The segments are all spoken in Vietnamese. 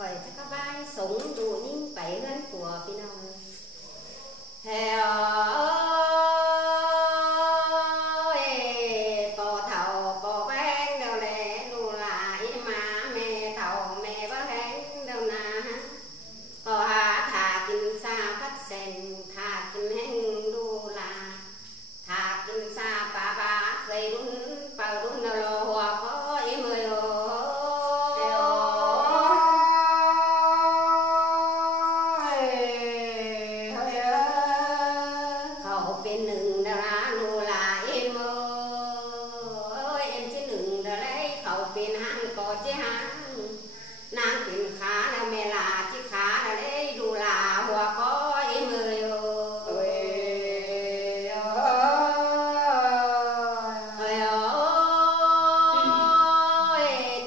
khỏi cho các bạn sống đủ những bảy hơn củaพี่น้องtheo bò thầu bò bán đâu lẽ đủ lại mà mẹ thầu mẹ bó hén đâu nà bò hà thà kinh xa phát sen thà kinh hén đủ là thà kinh xa bà bà gây đun bao đun đâu lo hòa có ý mười bên nừng đã ra nụ là em ơi em chứ nừng đã lấy khẩu bên hang có chứ hang nàng bên khá là mẹ là chứ khá là lấy đủ là hòa có em ơi ơi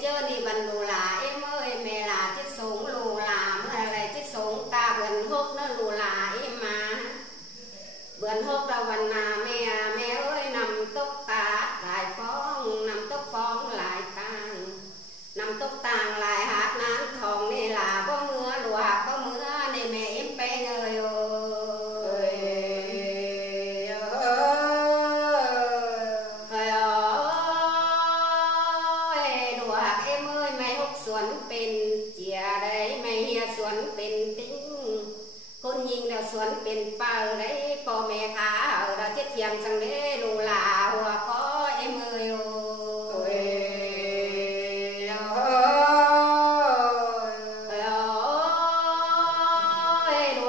chơi đi bằng đủ là em ơi mẹ là chứ sống lù là mới lại chứ sống ta gần hốt nó lù là em mà vườn hốt đâu vần nà mẹ ơi nằm túc ta lại phong nằm túc phong lại tàng nằm túc tàng lại hát nán thòng này là có mưa lùa hạt có mưa này mẹ em pe người ơi lùa hạt em ơi mày hút xuân bên chìa đấy mày hia xuân bên tính con nhìn đâu xuân bên bờ đấy có mẹ khá ở đó chết thiềm sang đấy lù là hòa có em ơi lù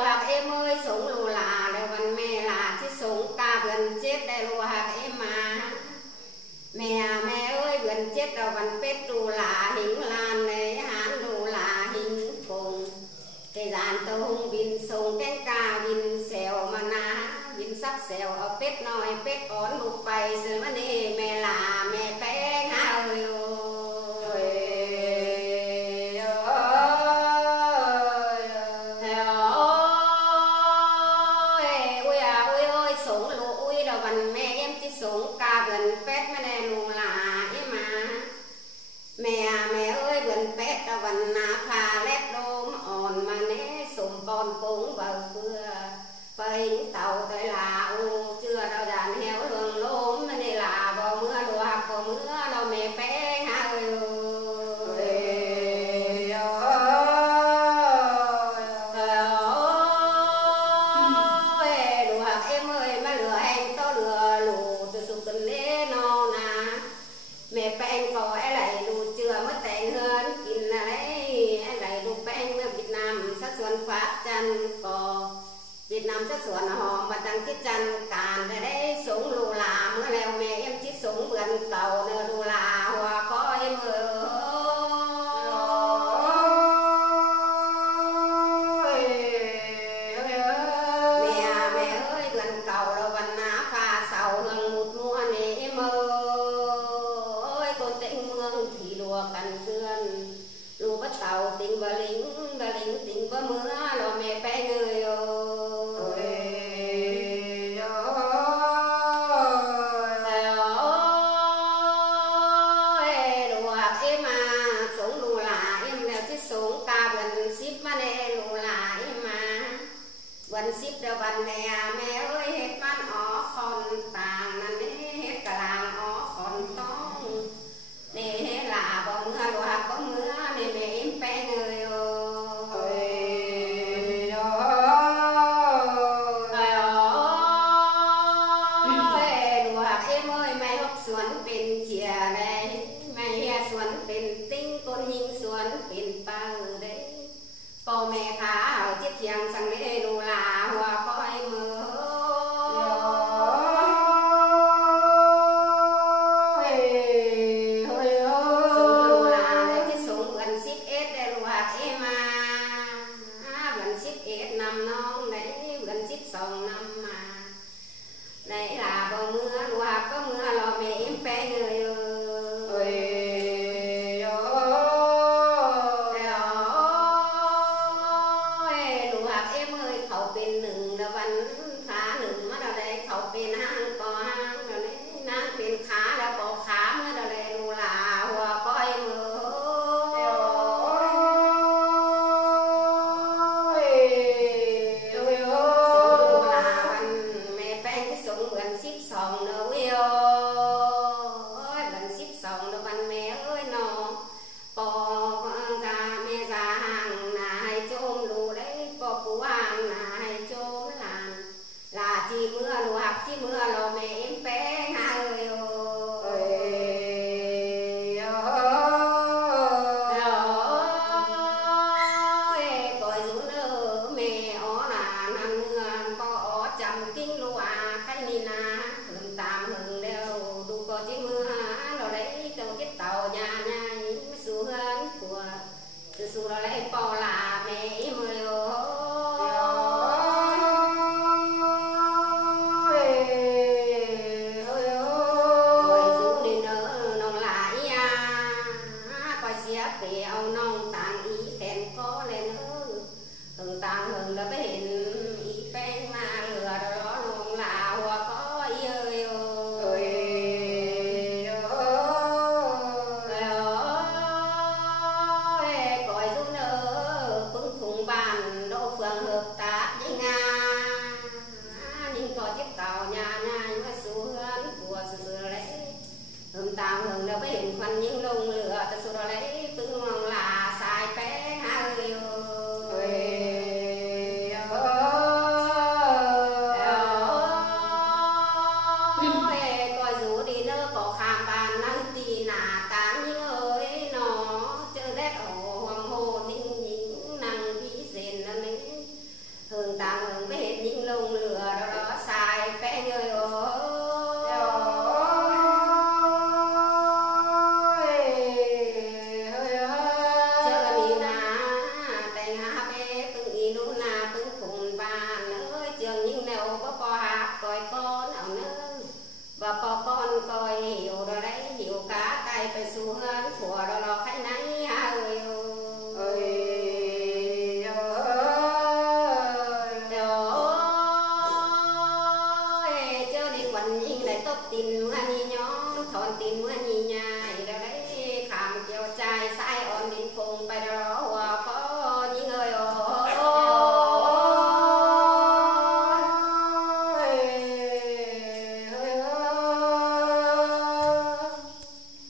hạt em ơi sống lù là đâu văn mẹ là chứ sống ta gần chết đây lù hạt em mà mẹ ơi gần chết đâu văn pết lù là hình lan đấy hán lù là hình cùng cái dàn tàu hung bin sông cánh cà bin xèo mà ná bin sắc xèo ở pết nói pết ón lục bay rồi mà nè mẹ là mẹ bé ngà ơi ôi sống lũ ui đâu bằng mẹ em chỉ sống cà gần pết mà nè lù là em mà mẹ ơi gần pet đâu vần na pha lét đốm òn mà né sùng con cũng bờ khưa phơi tàu tới là u chưa đâu dàn héo lường lốm mà này là bò mưa đồ hạt bò mưa đâu mẹ bé ha ơi đồ hạt em ơi mà lừa anh to lừa lù từ sụp tình lê no nà mẹ bèn có ai lại lù chưa mất tệ hơn kín là đấy ai lại lù bèn ở Việt Nam sát xuân phát chân có Việt Nam sát xuân họ và tăng chết chân càn để đấy sống lù là mưa leo mẹ em chỉ sống vườn cầu nơ lù là hòa có em ơi mẹ ơi vườn cầu đâu vườn ná pha sầu hương một mùa này em ơi con tĩnh mương thì đùa cằn dương lù bắt tàu tình và lính tình có mưa lo mẹ bé người lù hạt em mà sống lù là em đều chứ sống ca vườn ship mà nè lù là em mà vườn ship đâu vườn mẹ ơi hết man ó con tàng nè hết cả làng ó con tông nè là bò mưa lù hạt có mưa nè mẹ em bé người xuân bên chìa đây mày xuân bên tinh con nhìn xuân bên bao đấy có mẹ khá ở chiếc thiang sang đấy đủ là hòa coi mơ sống đủ là đấy chứ sống gần ship ết đây đủ hạt em à gần ship ết năm non đấy gần ship sòng năm mà đây là bờ mưa lúa hạt có mưa lo mẹ em bé người lúa hạt em su la la e po la